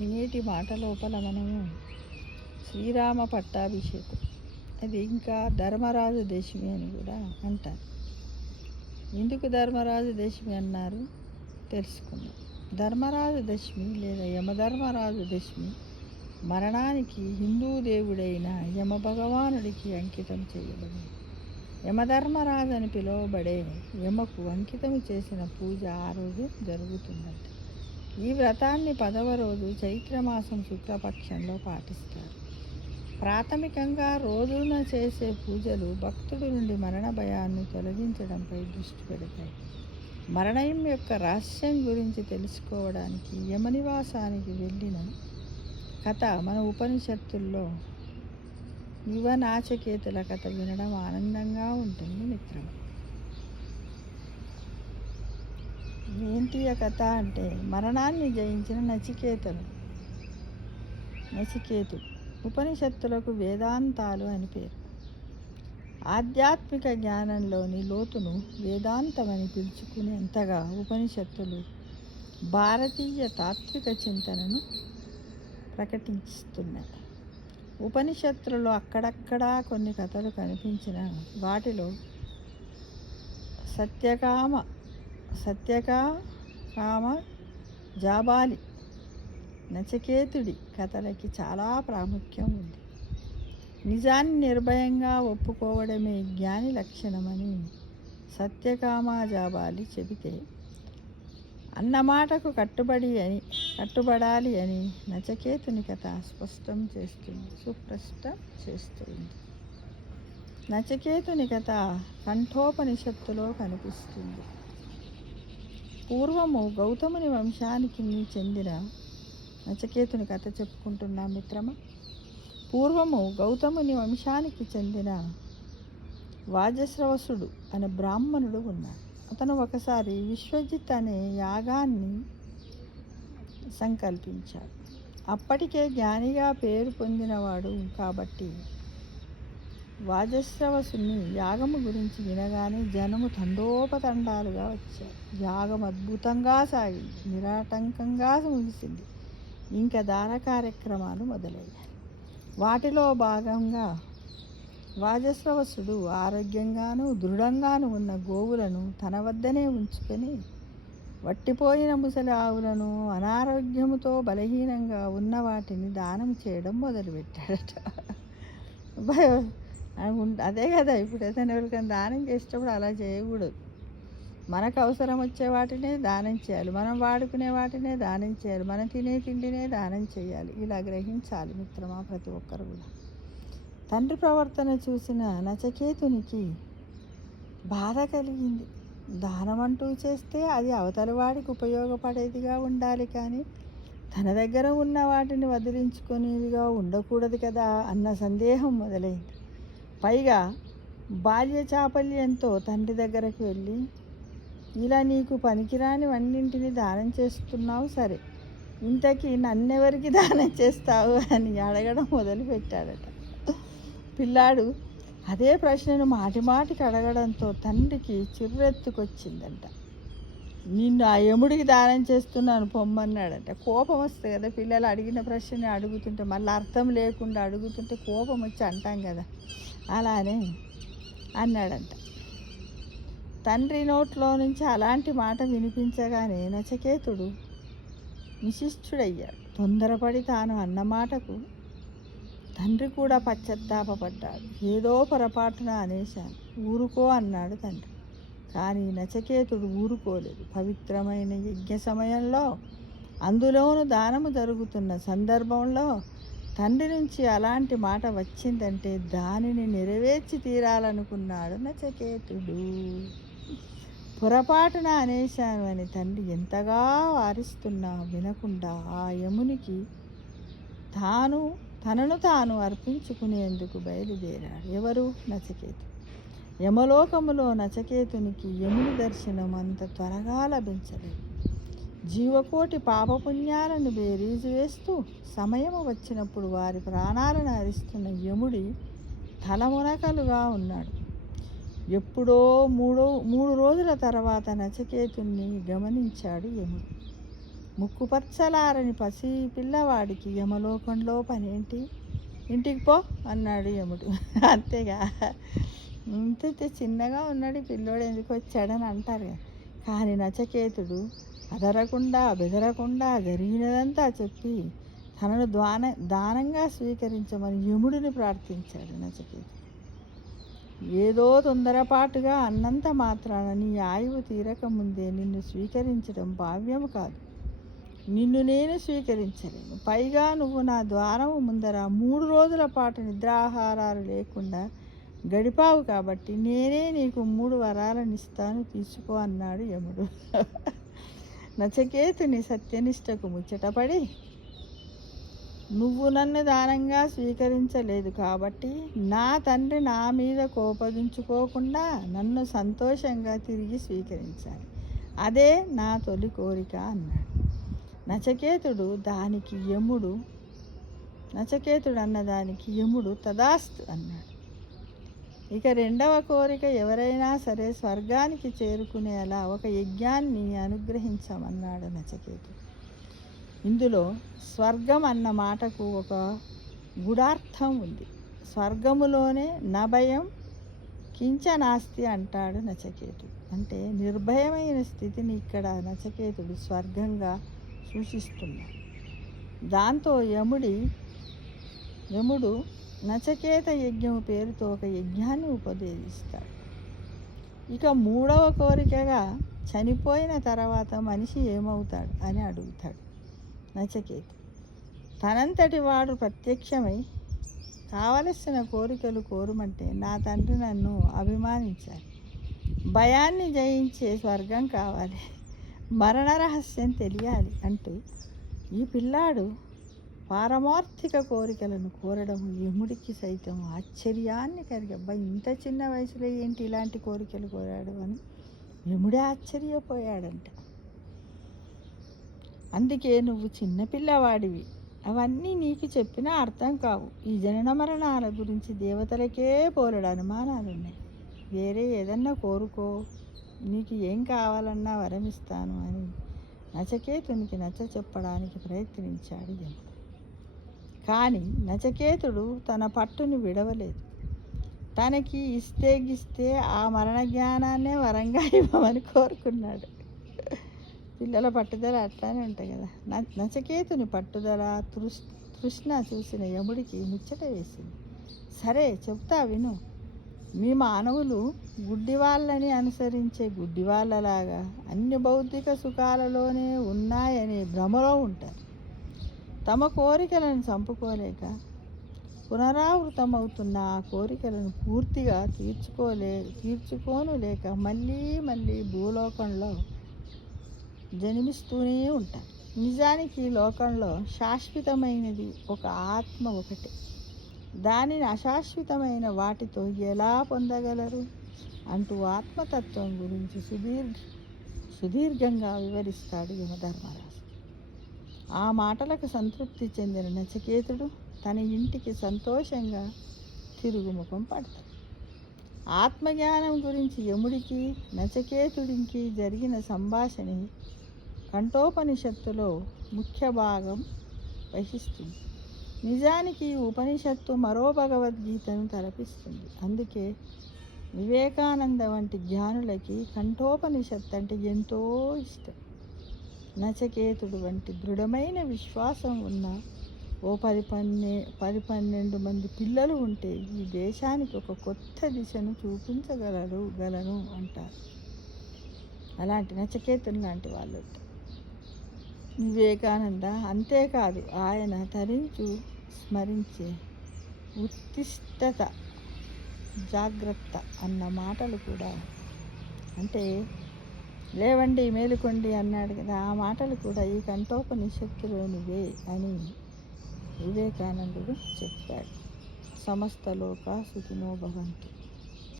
నేటి మాట లోపల మనము శ్రీరామ పట్టాభిషేకం, అది ఇంకా ధర్మరాజు దశమి అని కూడా అంటారు. ఎందుకు ధర్మరాజు దశమి అన్నారు తెలుసుకుందాం. ధర్మరాజు దశమి లేదా యమధర్మరాజు దశమి మరణానికి హిందూ దేవుడైన యమ భగవానుడికి అంకితం చేయబడింది. యమధర్మరాజు అని పిలువబడే యమకు అంకితం చేసిన పూజ ఆ రోజు జరుగుతుందంట. ఈ వ్రతాన్ని 10వ రోజు చైత్రమాసం శుక్లపక్షంలో పాటిస్తారు. ప్రాథమికంగా రోజున చేసే పూజలు భక్తుడి నుండి మరణ భయాన్ని తొలగించడంపై దృష్టి పెడతాయి. మరణం యొక్క రహస్యం గురించి తెలుసుకోవడానికి యమనివాసానికి వెళ్ళిన కథ మన ఉపనిషత్తుల్లో యువ నాచకేతుల కథ వినడం ఆనందంగా ఉంటుంది మిత్రం. ఏంటి ఆ కథ అంటే, మరణాన్ని జయించిన నచికేతు ఉపనిషత్తులకు వేదాంతాలు అని పేరు. ఆధ్యాత్మిక జ్ఞానంలోని లోతును వేదాంతమని పిలుచుకునేంతగా ఉపనిషత్తులు భారతీయ తాత్విక చింతనను ప్రకటిస్తున్నాయి. ఉపనిషత్తులలో అక్కడక్కడా కొన్ని కథలు కనిపించిన వాటిలో సత్యకామ జాబాలి నచికేతుడి కథలకి చాలా ప్రాముఖ్యం ఉంది. నిజాన్ని నిర్భయంగా ఒప్పుకోవడమే జ్ఞాని లక్షణమని సత్యకామ జాబాలి చెబితే, అన్నమాటకు కట్టుబడాలి అని నచికేతుని కథ సుస్పష్టం చేస్తుంది. నచికేతుని కథ కంఠోపనిషత్తులో కనిపిస్తుంది. పూర్వము గౌతముని వంశానికి చెందిన నచికేతుని కథ చెప్పుకుంటున్నాం మిత్రమా. పూర్వము గౌతముని వంశానికి చెందిన వాజస్రవసుడు అనే బ్రాహ్మణుడు ఉన్నాడు. అతను ఒకసారి విశ్వజిత్ అనే యాగాన్ని సంకల్పించాడు. అప్పటికే జ్ఞానిగా పేరు పొందినవాడు కాబట్టి వాజస్రవసుని యాగము గురించి వినగానే జనము తండోపతండాలుగా వచ్చారు. యాగం అద్భుతంగా సాగింది, నిరాటంకంగా ముగిసింది. ఇంకా దాన కార్యక్రమాలు మొదలయ్యాయి. వాటిలో భాగంగా వాజస్రవసుడు ఆరోగ్యంగాను దృఢంగాను ఉన్న గోవులను తన వద్దనే ఉంచుకొని వట్టిపోయిన ముసలి ఆవులను, అనారోగ్యముతో బలహీనంగా ఉన్న వాటిని దానం చేయడం మొదలుపెట్టాడట. అదే కదా, ఇప్పుడు ఏదైనా ఎవరికైనా దానం చేసేటప్పుడు అలా చేయకూడదు. మనకు అవసరం వచ్చే వాటినే దానం చేయాలి, మనం వాడుకునే వాటినే దానం చేయాలి, మనం తినే తిండినే దానం చేయాలి. ఇలా గ్రహించాలి మిత్రమా ప్రతి ఒక్కరు కూడా. తండ్రి ప్రవర్తన చూసిన నచికేతునికి బాధ కలిగింది. దానం అంటూ చేస్తే అది అవతలి వాడికి ఉపయోగపడేదిగా ఉండాలి, కానీ తన దగ్గర ఉన్న వాటిని వదిలించుకునేవిగా ఉండకూడదు కదా అన్న సందేహం మొదలైంది. పైగా బాల్య చాపల్యంతో తండ్రి దగ్గరకు వెళ్ళి, ఇలా నీకు పనికిరాని అన్నింటినీ దానం చేస్తున్నావు, సరే ఇంతకీ నన్నెవరికి దానం చేస్తావు అని అడగడం మొదలుపెట్టాడట. పిల్లాడు అదే ప్రశ్నను మాటిమాటికి అడగడంతో తండ్రికి చిర్రెత్తుకొచ్చిందంట. నిన్ను ఆ యముడికి దానం చేస్తున్నాను పొమ్మన్నాడంట. కోపం వస్తుంది కదా, పిల్లలు అడిగిన ప్రశ్న అడుగుతుంటే మళ్ళీ అర్థం లేకుండా అడుగుతుంటే కోపం వచ్చి అంటాం కదా, అలానే అన్నాడంట. తండ్రి నోట్లో నుంచి అలాంటి మాట వినిపించగానే నచికేతుడు నిశిష్టుడయ్యాడు. తొందరపడి తాను అన్న మాటకు తండ్రి కూడా పశ్చాత్తాపడ్డాడు. ఏదో పొరపాటున అనేశాను, ఊరుకో అన్నాడు తండ్రి. కానీ నచికేతుడు ఊరుకోలేదు. పవిత్రమైన యజ్ఞ సమయంలో, అందులోనూ దానము జరుగుతున్న సందర్భంలో తండ్రి నుంచి అలాంటి మాట వచ్చిందంటే దానిని నెరవేర్చి తీరాలనుకున్నాడు నచికేతుడు. పొరపాటున అనేశాను అని తండ్రి ఎంతగా వారిస్తున్నా వినకుండా ఆ యమునికి తనను తాను అర్పించుకునేందుకు బయలుదేరాడు. ఎవరు? నచికేతు. యమలోకములో నచికేతునికి యముని దర్శనం అంత త్వరగా లభించలేదు. జీవకోటి పాపపుణ్యాలను బేరీజు వేస్తూ సమయము వచ్చినప్పుడు వారి ప్రాణాలను హరిస్తున్న యముడి తలమునకలుగా ఉన్నాడు. ఎప్పుడో మూడు రోజుల తర్వాత నచికేతుణ్ణి గమనించాడు యముడు. ముక్కుపచ్చలారని పసి పిల్లవాడికి యమలోకంలో పనేంటి, ఇంటికి పో అన్నాడు యముడు. అంతేగా, ఇంత చిన్నగా ఉన్నాడు ఈ పిల్లోడు ఎందుకు వచ్చాడని అంటారు. కానీ నచికేతుడు అదరకుండా బెదరకుండా జరిగినదంతా చెప్పి తనను దానంగా స్వీకరించమని యముడిని ప్రార్థించాడు నచికేతుడు. ఏదో తొందరపాటుగా అన్నంత మాత్రాన నీ ఆయువు తీరకముందే నిన్ను స్వీకరించడం భావ్యము కాదు. నిన్ను నేను స్వీకరించలేను. పైగా నువ్వు నా ద్వారము ముందర 3 రోజుల పాటు నిద్రాహారాలు లేకుండా గడిపావు కాబట్టి నేనే నీకు 3 వరాలనిస్తాను, తీసుకో అన్నాడు యముడు. నచికేతుని సత్యనిష్టకు ముచ్చటపడి, నువ్వు నన్ను దానంగా స్వీకరించలేదు కాబట్టి నా తండ్రి నా మీద కోపగించుకోకుండా నన్ను సంతోషంగా తిరిగి స్వీకరించాలి. అదే నా తొలి కోరిక అన్నాడు. నచికేతుడు అన్నదానికి యముడు తదాస్తు అన్నాడు. ఇక రెండవ కోరిక, ఎవరైనా సరే స్వర్గానికి చేరుకునేలా ఒక యజ్ఞాన్ని అనుగ్రహించమన్నాడు నచికేతుడు. ఇందులో స్వర్గం అన్న మాటకు ఒక గూఢార్థం ఉంది. స్వర్గములోనే నభయం కించనాస్తి అంటాడు నచికేతుడు. అంటే నిర్భయమైన స్థితిని ఇక్కడ నచికేతుడు స్వర్గంగా సూచిస్తున్నాడు. దాంతో యముడు నచికేత యజ్ఞం పేరుతో ఒక యజ్ఞాన్ని ఉపదేశిస్తాడు. ఇక 3వ కోరికగా, చనిపోయిన తర్వాత మనిషి ఏమవుతాడు అని అడుగుతాడు నచికేత. తనంతటి వాడు ప్రత్యక్షమై కావలసిన కోరికలు కోరుమంటే నా తండ్రి నన్ను అభిమానించాలి, భయాన్ని జయించే స్వర్గం కావాలి, మరణ రహస్యం తెలియాలి అంటూ ఈ పిల్లాడు పారమార్థిక కోరికలను కోరడం యముడికి సైతం ఆశ్చర్యాన్ని కలిగబ్బా, ఇంత చిన్న వయసులో ఏంటి ఇలాంటి కోరికలు కోరాడు అని యముడే ఆశ్చర్యపోయాడంట. అందుకే నువ్వు చిన్నపిల్లవాడివి, అవన్నీ నీకు చెప్పినా అర్థం కావు. ఈ జనన మరణాల గురించి దేవతలకే పోలడు అనుమానాలున్నాయి. వేరే ఏదన్నా కోరుకో, నీకు ఏం కావాలన్నా వరమిస్తాను అని నచికేతునికి నచ్చ చెప్పడానికి ప్రయత్నించాడు యముడు. కానీ నచికేతుడు తన పట్టును విడవలేదు. తనకి ఇస్తే ఆ మరణ జ్ఞానాన్నే వరంగా ఇవ్వమని కోరుకున్నాడు. పిల్లల పట్టుదల అట్లానే ఉంటాయి కదా. నచికేతుని పట్టుదల తృష్ణ చూసిన యముడికి ముచ్చట వేసింది. సరే చెప్తా విను. మీ మానవులు గుడ్డివాళ్ళని అనుసరించే గుడ్డివాళ్ళలాగా అన్ని భౌతిక సుఖాలలోనే ఉన్నాయనే భ్రమలో ఉంటారు. తమ కోరికలను చంపుకోలేక పునరావృతమవుతున్న ఆ కోరికలను పూర్తిగా తీర్చుకోను లేక మళ్ళీ భూలోకంలో జన్మిస్తూనే ఉంటారు. నిజానికి లోకంలో శాశ్వతమైనది ఒక ఆత్మ ఒకటే. దానిని అశాశ్వతమైన వాటితో ఎలా పొందగలరు అంటూ ఆత్మతత్వం గురించి సుదీర్ఘంగా వివరిస్తాడు యమధర్మరాజు. ఆ మాటలకు సంతృప్తి చెందిన నచికేతుడు తన ఇంటికి సంతోషంగా తిరుగుముఖం పడతాడు. ఆత్మజ్ఞానం గురించి యముడికి నచికేతుడికి జరిగిన సంభాషణ కంఠోపనిషత్తులో ముఖ్య భాగం వహిస్తుంది. నిజానికి ఈ ఉపనిషత్తు మరో భగవద్గీతను తలపిస్తుంది. అందుకే వివేకానంద వంటి జ్ఞానులకి కంఠోపనిషత్తు అంటే ఎంతో ఇష్టం. నచికేతుడు వంటి దృఢమైన విశ్వాసం ఉన్న ఓ 10-12 మంది పిల్లలు ఉంటే ఈ దేశానికి ఒక కొత్త దిశను చూపించగలను అంటారు. అలాంటి నచికేతుని లాంటి వాళ్ళు వివేకానంద. అంతేకాదు, ఆయన స్మరించే ఉత్తిష్టత జాగ్రత్త అన్న మాటలు కూడా, అంటే లేవండి మేలుకోండి అన్నాడు కదా, ఆ మాటలు కూడా ఈ కంఠోపనిషత్తులోనివే అని వివేకానందుడు చెప్పాడు. సమస్త లోకా సుఖినో భవంతు.